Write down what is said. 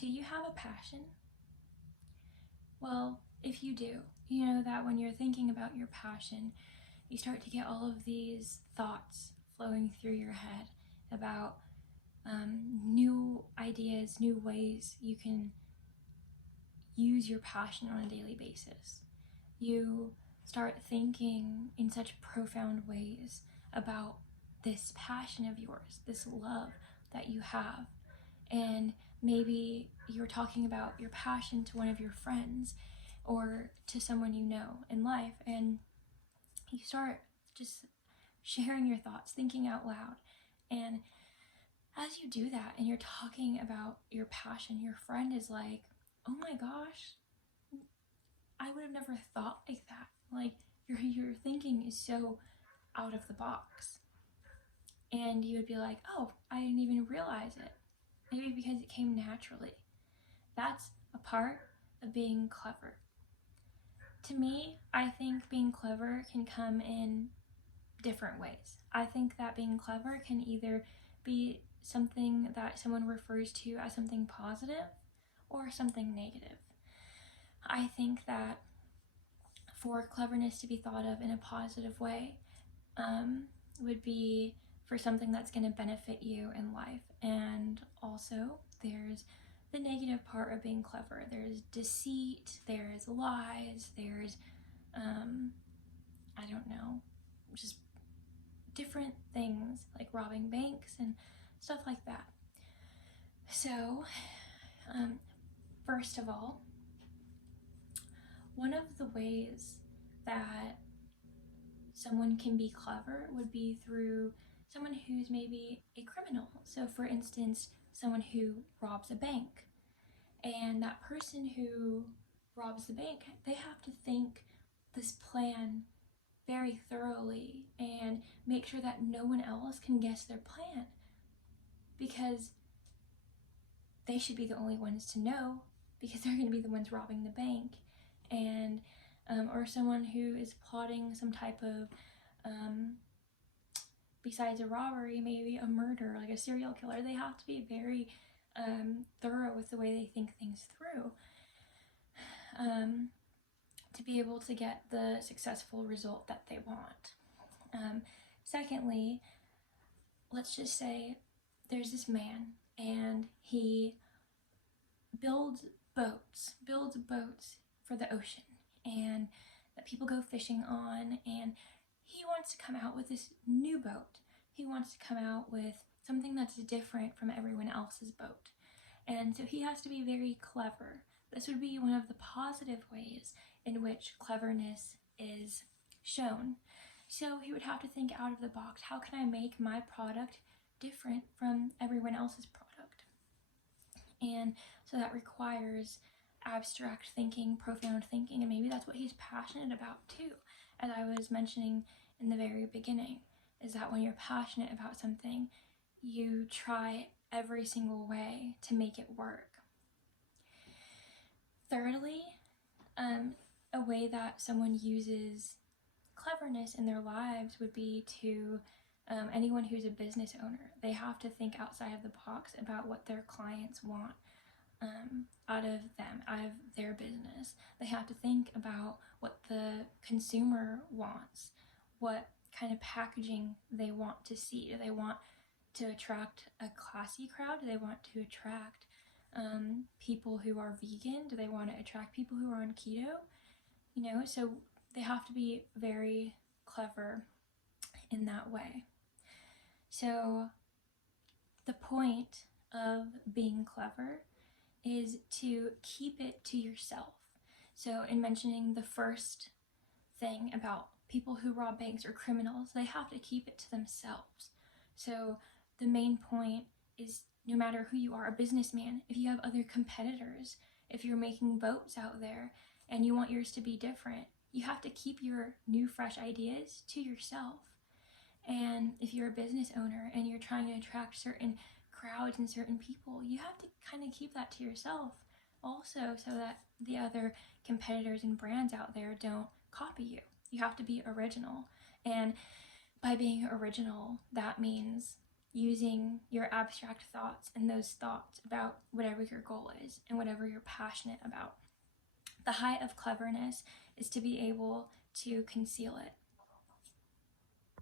Do you have a passion? Well, if you do, you know that when you're thinking about your passion, you start to get all of these thoughts flowing through your head about new ideas, new ways you can use your passion on a daily basis. You start thinking in such profound ways about this passion of yours, this love that you have. And maybe you're talking about your passion to one of your friends or to someone you know in life, and you start just sharing your thoughts, thinking out loud. And as you do that and you're talking about your passion, your friend is like, oh my gosh, I would have never thought like that. Like your thinking is so out of the box. And you would be like, oh, I didn't even realize it. Maybe because it came naturally. That's a part of being clever. To me, I think being clever can come in different ways. I think that being clever can either be something that someone refers to as something positive or something negative. I think that for cleverness to be thought of in a positive way would be for something that's going to benefit you in life. And also, there's the negative part of being clever. There's deceit, there's lies, there's, I don't know, just different things like robbing banks and stuff like that. So, first of all, one of the ways that someone can be clever would be through someone who's maybe a criminal. So for instance, someone who robs a bank. And that person who robs the bank, they have to think this plan very thoroughly and make sure that no one else can guess their plan, because they should be the only ones to know, because they're going to be the ones robbing the bank. And or someone who is plotting some type of besides a robbery, maybe a murder, like a serial killer. They have to be very thorough with the way they think things through to be able to get the successful result that they want. Secondly, let's just say there's this man and he builds boats for the ocean and that people go fishing on, and he wants to come out with this new boat. He wants to come out with something that's different from everyone else's boat. And so he has to be very clever. This would be one of the positive ways in which cleverness is shown. So he would have to think out of the box. How can I make my product different from everyone else's product? And so that requires abstract thinking, profound thinking, and maybe that's what he's passionate about too. As I was mentioning in the very beginning, is that when you're passionate about something, you try every single way to make it work. Thirdly, a way that someone uses cleverness in their lives would be to anyone who's a business owner. They have to think outside of the box about what their clients want out of them, out of their business. They have to think about what the consumer wants, what kind of packaging they want to see. Do they want to attract a classy crowd? Do they want to attract people who are vegan? Do they want to attract people who are on keto? You know, so they have to be very clever in that way. So the point of being clever is to keep it to yourself. So in mentioning the first thing about people who rob banks or criminals, they have to keep it to themselves. So the main point is, no matter who you are, a businessman, if you have other competitors, if you're making boats out there and you want yours to be different, you have to keep your new fresh ideas to yourself. And if you're a business owner and you're trying to attract certain crowds and certain people, you have to kind of keep that to yourself also, so that the other competitors and brands out there don't copy you. You have to be original. And by being original, that means using your abstract thoughts and those thoughts about whatever your goal is and whatever you're passionate about. The height of cleverness is to be able to conceal it,